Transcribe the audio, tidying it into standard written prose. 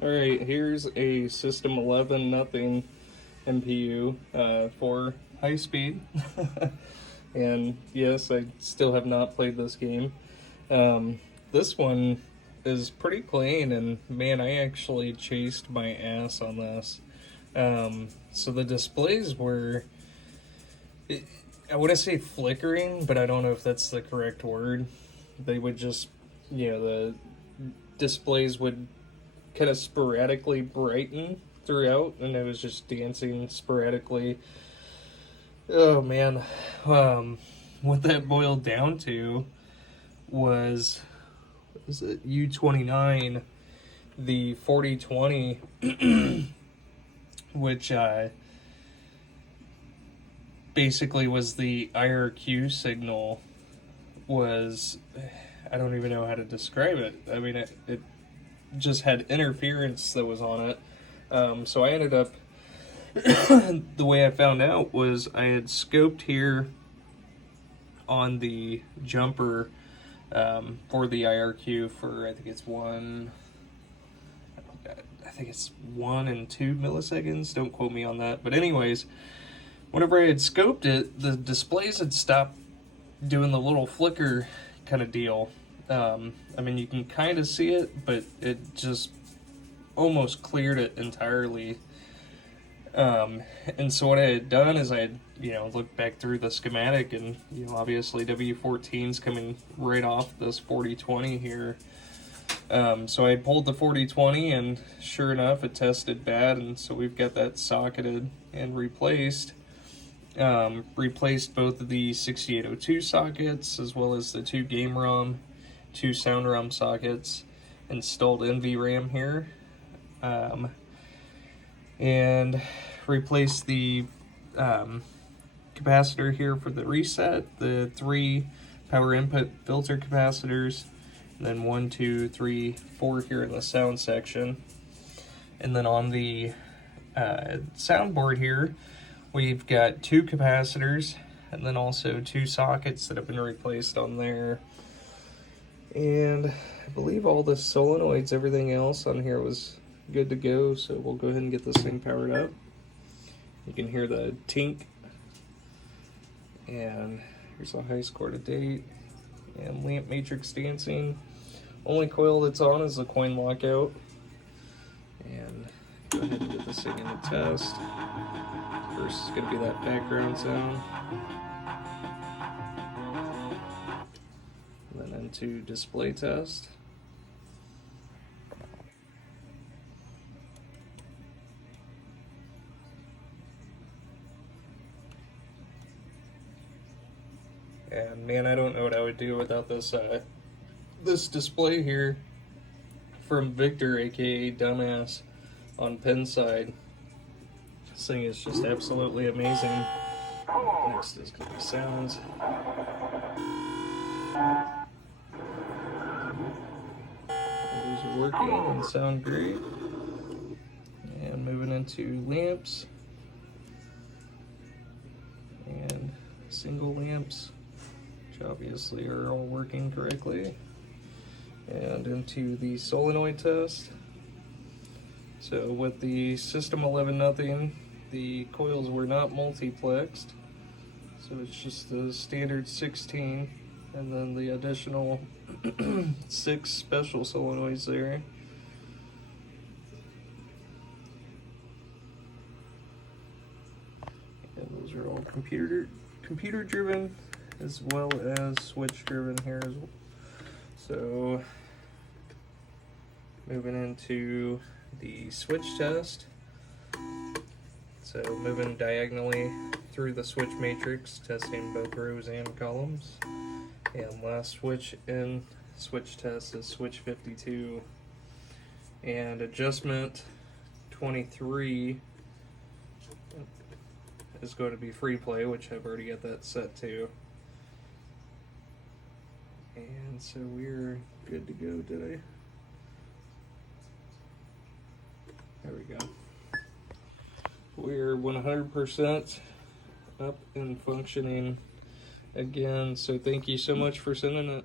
Alright, here's a System 11 nothing MPU for high speed. And yes, I still have not played this game. This one is pretty clean, and man, I actually chased my ass on this. So the displays were, I wouldn't say flickering, but I don't know if that's the correct word. They would just, the displays would kind of sporadically brighten throughout, and it was just dancing sporadically. Oh man, what that boiled down to was it U29, the 4020, which basically was the IRQ signal. Was, I don't even know how to describe it. I mean, it just had interference that was on it. So I ended up, the way I found out was I had scoped here on the jumper for the IRQ for, I think it's 1 and 2 milliseconds. Don't quote me on that. But anyways, whenever I had scoped it, the displays had stopped doing the little flicker kind of deal. I mean, you can kind of see it, but it just almost cleared it entirely. And so what I had done is I had, looked back through the schematic, and, obviously W14's coming right off this 4020 here. So I pulled the 4020, and sure enough, it tested bad, and so we've got that socketed and replaced. Replaced both of the 6802 sockets, as well as the 2 game ROM, 2 sound ROM sockets, installed NVRAM here, and replaced the capacitor here for the reset, the 3 power input filter capacitors, and then 1, 2, 3, 4 here in the sound section. And then on the soundboard here, we've got 2 capacitors, and then also 2 sockets that have been replaced on there. And I believe all the solenoids, everything else on here was good to go, so we'll go ahead and get this thing powered up. You can hear the tink. And here's a high score to date. And lamp matrix dancing. Only coil that's on is the coin lockout. And go ahead and get this thing into test. First is going to be that background sound. And then into display test. And man, I don't know what I would do without this this display here from Victor, aka Dumbass, on Pinside. This thing is just absolutely amazing. Next is going to be sounds. Those are working and sound great. And moving into lamps. And single lamps, which obviously are all working correctly. And into the solenoid test. So with the System 11 nothing, the coils were not multiplexed, so it's just the standard 16, and then the additional 6 special solenoids there. And those are all computer driven, as well as switch driven here as well. So moving into the switch test. So moving diagonally through the switch matrix, testing both rows and columns. And last switch in switch test is switch 52. And adjustment 23 is going to be free play, which I've already got that set to. And so we're good to go today. There we go. We're 100% up and functioning again, so thank you so much for sending it.